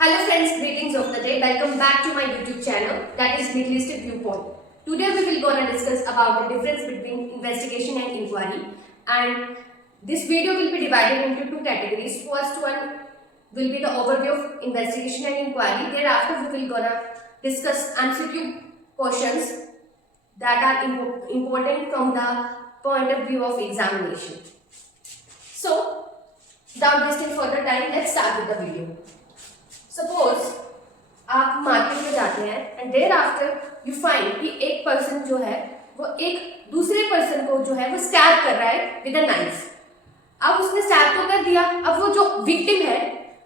Hello friends, greetings of the day. Welcome back to my YouTube channel, that is Nihilistic Viewpoint. Today we will gonna discuss about the difference between investigation and inquiry, and this video will be divided into two categories. First one will be the overview of investigation and inquiry. Thereafter we will gonna discuss MCQ questions that are important from the point of view of examination. So without wasting further time, let's start with the video. Suppose आप market में जाते हैं and thereafter you find कि एक person जो है वो एक दूसरे पर्सन को जो है वो स्टैब कर रहा है विद अ नाइफ। अब उसने स्टैब तो कर दिया, अब वो जो विक्टिम है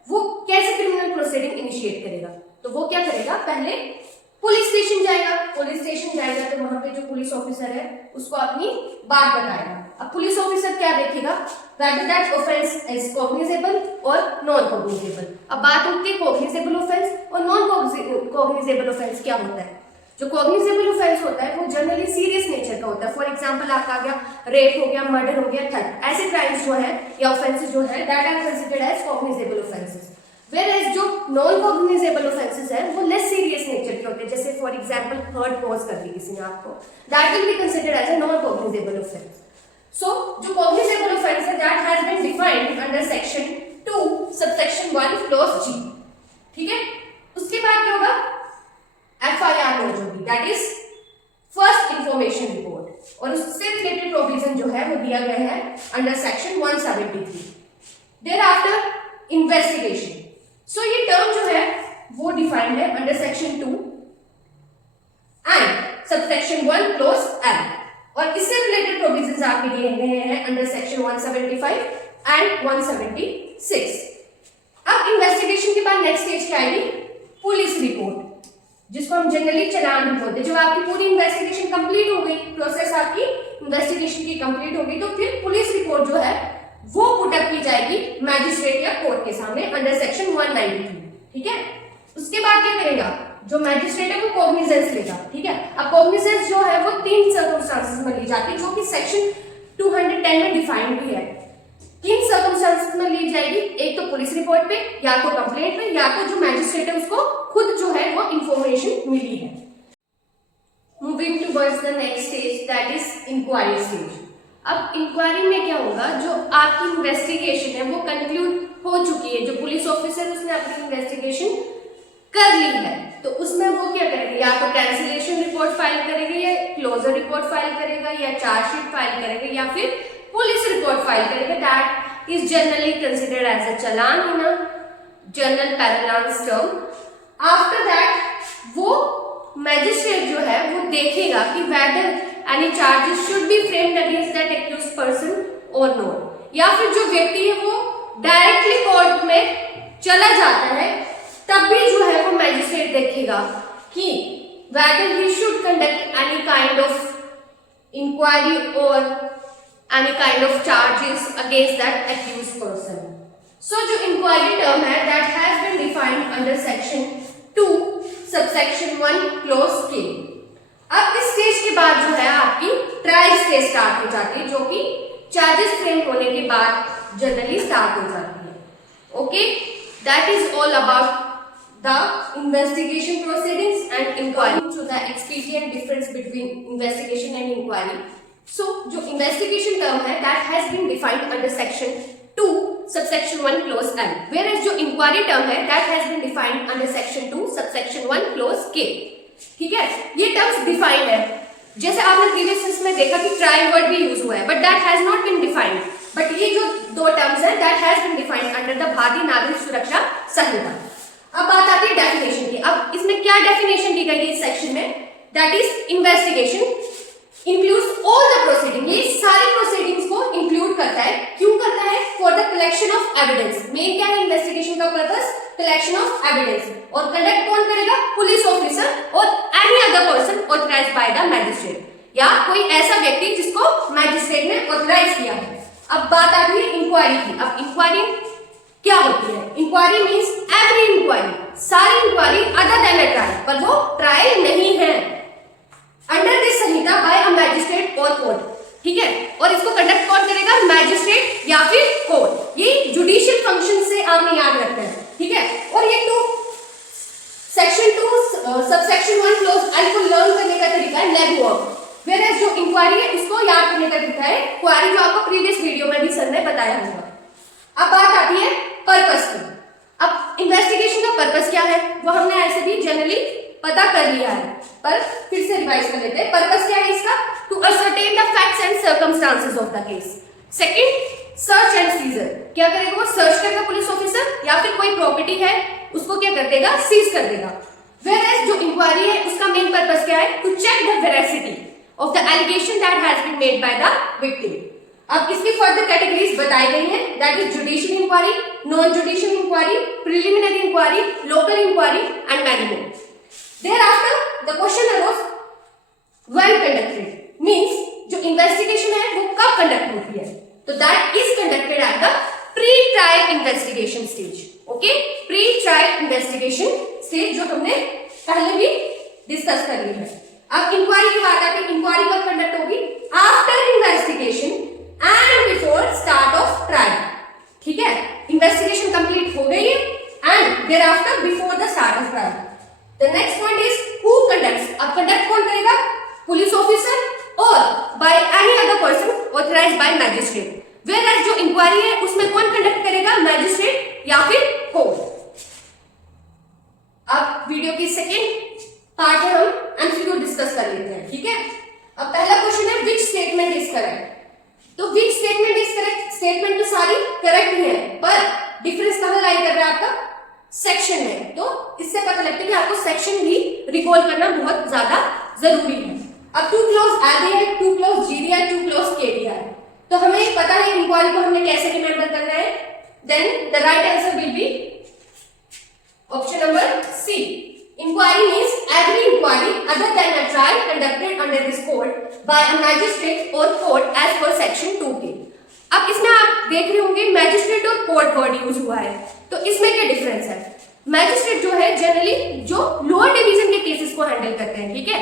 वो कैसे क्रिमिनल प्रोसीडिंग इनिशिएट करेगा? तो वो क्या करेगा, पहले पुलिस स्टेशन जाएगा। पुलिस स्टेशन जाएगा तो वहां पे जो पुलिस ऑफिसर है उसको अपनी बात बताएगा। अब पुलिस ऑफिसर क्या देखेगा, whether that offense is cognizable और नॉन cognizable। अब बात होती है cognizable offense और नॉन cognizable offense क्या होता है। जो cognizable offense होता है वो जनरली सीरियस नेचर का होता है। फॉर एग्जाम्पल आपका आ गया रेप हो गया, मर्डर हो गया, थर्ट, ऐसे क्राइम्स जो है या ऑफेंसेस जो है that are considered as cognizable offenses। Whereas जो नॉन कॉग्निजेबल ऑफेंसेस है वो लेस सीरियस नेचर के होते हैं। जैसे फॉर एग्जांपल हर्ट कॉज कर दी किसी ने आपको, that will be considered as a non cognizable offence. So जो कॉग्निजेबल ऑफेंस है that has been defined under section 2 subsection 1 clause G। ठीक है, उसके बाद क्या होगा, FIR लॉज होगी, that is first information report, और उससे रिलेटेड प्रोविजन जो है वो दिया गया है under section 173। Thereafter investigation. So ये टर्म जो है वो डिफाइंड है under section 2 and subsection 1 clause L, और इससे रिलेटेड प्रोविजंस आपके दिए गए हैं अंडर सेक्शन 175 एंड 176। अब इन्वेस्टिगेशन के बाद नेक्स्ट स्टेज क्या आएगी, पुलिस रिपोर्ट, जिसको हम जनरली चालान भी बोलते हैं। जब आपकी पूरी इन्वेस्टिगेशन कंप्लीट हो गई, प्रोसेस आपकी इन्वेस्टिगेशन की कंप्लीट हो गई, तो फिर पुलिस रिपोर्ट जो है वो पुटअप की जाएगी मैजिस्ट्रेट या कोर्ट के सामने अंडर सेक्शन 193। ठीक है, उसके बाद क्या करेगा, जो मैजिस्ट्रेट है वो कॉग्निजेंस लेगा। ठीक है, अब कॉग्निजेंस जो है वो 3 सर्कमस्टांसेस में ली जाती है जो कि सेक्शन 210 में डिफाइंड भी है। 3 सर्कमस्टांसेस में ली जाएगी, एक तो पुलिस रिपोर्ट पे, या तो कंप्लेंट पे, या तो जो मैजिस्ट्रेट है उसको खुद जो है वो इंफॉर्मेशन मिली है। Moving towards the next stage that is inquiry stage. अब इंक्वायरी में क्या होगा, जो आपकी इन्वेस्टिगेशन है वो कंक्लूड हो चुकी है, जो पुलिस ऑफिसर उसने अपनी इन्वेस्टिगेशन कर ली है, तो उसमें वो क्या करेगा, या तो कैंसिलेशन रिपोर्ट फाइल करेगा, या क्लोजर रिपोर्ट फाइल करेगा, या चार्जशीट फाइल करेगा, या फिर पुलिस रिपोर्ट फाइल करेगा। That is generally considered as a challan in a general parlance term. After that वो मैजिस्ट्रेट जो है वो देखेगा कि whether any charges should be framed against that accused person or not, या फिर जो व्यक्ति है वो डायरेक्टली कोर्ट में चला जाता है, तब भी जो है वो मैजिस्ट्रेट देखेगा कि whether he should conduct any kind of inquiry or any kind of charges against that accused person. So जो inquiry term है that has been defined under section 2 subsection 1 clause K। अब इस स्टेज के बाद जो है आपकी ट्रायल स्टेज स्टार्ट हो जाती है, जो कि चार्जेस फ्रेम होने के बाद जनरली स्टार्ट हो जाती है। Okay, that is all about the investigation proceedings and inquiry to the expedient difference between investigation and inquiry. So जो इन्वेस्टिगेशन टर्म है that has been defined under section 2 subsection 1 clause L, whereas जो inquiry term है that has been defined under section 2 subsection 1 clause K। ठीक है, ये terms defined है। जैसे आपने प्रीवियस में देखा कि ट्रायल वर्ड भी यूज हुआ है, but that has not been defined. But ये जो 2 टर्म्स है that has been defined under the Bharatiya Nagarik सुरक्षा संहिता। अब बात आती है डेफिनेशन की। अब इसमें क्या डेफिनेशन दी गई है इस सेक्शन में, that is investigation includes all the proceeding. ये सारी प्रोसीडिंग्स को इंक्लूड करता है। क्यों करता है, for the collection of evidence. Main क्या है इन्वेस्टिगेशन का पर्पस, कलेक्शन ऑफ एविडेंस, और कंडक्ट कौन करेगा, पुलिस ऑफिसर और any other person authorised by the magistrate, या कोई ऐसा व्यक्ति जिसको मैजिस्ट्रेट ने ऑथराइज किया है। अब बात आती है इंक्वायरी की। अब इंक्वायरी क्या होती है, इंक्वायरी मींस एवरी इंक्वायरी, सारी inquiry other than a trial, पर वो ट्रायल नहीं है, under this Sanhita by a magistrate और कोर्ट। ठीक है, और इसको कंडक्ट कौन करेगा, मैजिस्ट्रेट या फिर कोर्ट। ये जुडिशियल फंक्शन से आपने याद रखना है। ठीक है, और ये 2 इंक्वायरी है उसको याद करने का तरीका है क्वारी, जो आपको प्रीवियस वीडियो में भी सर ने बताया होगा। अब बात आती है पर्पस की। अब इन्वेस्टिगेशन का पर्पस क्या है वो हमने ऐसे भी जनरली पता कर लिया है, पर फिर से रिवाइज कर लेते हैं। पर्पस क्या है इसका? To ascertain the facts and circumstances of the case. Second, search and seizure. क्या करेगा वो? सर्च करेगा पुलिस ऑफिसर, या फिर कोई प्रॉपर्टी है उसको क्या कर देगा? सीज कर देगा। Whereas जो इंक्वायरी है उसका मेन पर्पस क्या है? To check the veracity of the allegation that has been made by the victim. अब इसकी फर्दर कैटेगरीज बताई गई हैं, that is judicial inquiry, non judicial inquiry, preliminary inquiry, local inquiry and many more. Thereafter the question arose when conducted, means जो investigation है वो कब conduct होती है? तो that is conducted at the pre trial investigation stage. Okay, pre trial investigation stage जो हमने पहले भी डिस्कस कर ली है। अब इंक्वायरी की बात आती है, इंक्वायरी कब कंडक्ट होगी? After investigation and before start of trial. ठीक है, इन्वेस्टिगेशन कंप्लीट हो गई है and thereafter before the start of trial. The next point is who conducts. अब कंडक्ट कौन करेगा? पुलिस ऑफिसर और by any other person authorised by magistrate. Where जो इंक्वायरी है उसमें कौन कंडक्ट करेगा? मैजिस्ट्रेट या फिर कोर्ट। अब वीडियो की सेकेंड पार्ट है, हम एमसीक्यू डिस्कस कर लेते हैं। ठीक है, अब पहला क्वेश्चन है विच स्टेटमेंट इज करेक्ट। तो which statement is correct? Statement तो सारी करेक्ट ही है, पर डिफरेंस कहां लाई कर रहा है आपका? सेक्शन में। तो इससे पता लगता है कि आपको सेक्शन भी रिकॉल करना बहुत ज्यादा जरूरी है। अब टू क्लोज ए दिया है, टू क्लोज जी दिया है, टू क्लोज के दिया है, तो हमें पता है इंक्वायरी को हमने कैसे रिमेंबर करना है। Then the right answer will be option number C. Inquiry means every inquiry other than a trial conducted under this code by a magistrate और court as per section 2K। अब इसमें आप देख रहे होंगे मैजिस्ट्रेट और कोर्ट वर्ड यूज हुआ है, तो इसमें क्या डिफरेंस है? मैजिस्ट्रेट जो है जनरली जो लोअर डिवीजन के केसेस को हैंडल करते हैं, ठीक है,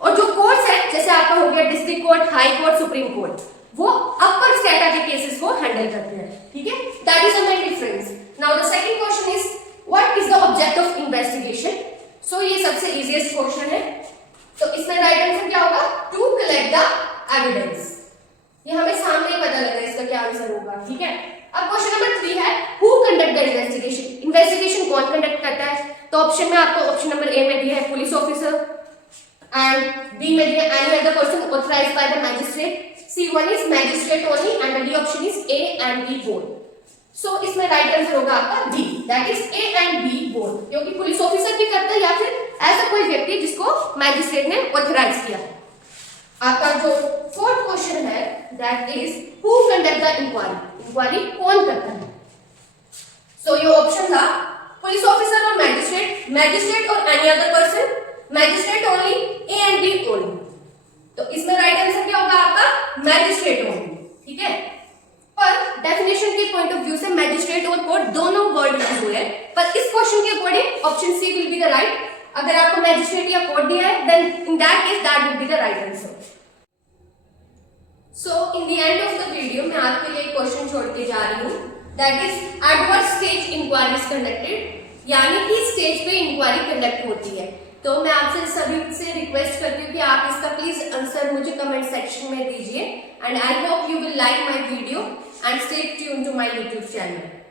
और जो कोर्ट्स है जैसे आपका हो गया district court, high court, supreme court, वो अपर स्टेटा के केसेस को हैंडल करते हैं। ठीक है, that is the main difference. Now the second question is what is the object of investigation. So ये सबसे इजीएस्ट क्वेश्चन है, तो इसमें राइट आंसर क्या होगा? To collect the evidence. ये हमें सामने ही पता लग रहा है इसका क्या आंसर होगा। ठीक है, अब क्वेश्चन नंबर 3 है who conduct the investigation. Investigation कौन कंडक्ट करता है? तो ऑप्शन में आपको ऑप्शन नंबर ए में दिया है पुलिस ऑफिसर, एंड बी में दिया any other person authorised by the magistrate, C1 is magistrate only and the option is A and B both. So इसमें राइट आंसर होगा आपका D, that is A and B both, क्योंकि police officer भी करता है या फिर ऐसा कोई व्यक्ति जिसको मैजिस्ट्रेट ने ऑथराइज किया। आपका जो फोर्थ क्वेश्चन है that is who conduct the inquiry. इंक्वायरी कौन करता है? So your options are police officer और मैजिस्ट्रेट, मैजिस्ट्रेट और any other person, magistrate only, A and B only. तो इसमें राइट आंसर क्या होगा आपका? Magistrate only. ठीक है, पर डेफिनेशन के पॉइंट ऑफ व्यू से मैजिस्ट्रेट और कोर्ट दोनों वर्ड यूज हुए हैं, पर इस क्वेश्चन के according option C will be the right. अगर आपको मैजिस्ट्रेट या कोर्ट दिया है then in that case that will be the right answer. So in the end of the video मैं आपके लिए क्वेश्चन छोड़ के जा रही हूँ, that is at what stage inquiry is conducted, यानी कि स्टेज पे इंक्वायरी कंडक्ट होती है। तो मैं आपसे सभी से रिक्वेस्ट करती हूँ कि आप इसका प्लीज आंसर मुझे कमेंट सेक्शन में दीजिए, and I hope you will like my video and stay tuned to my YouTube channel.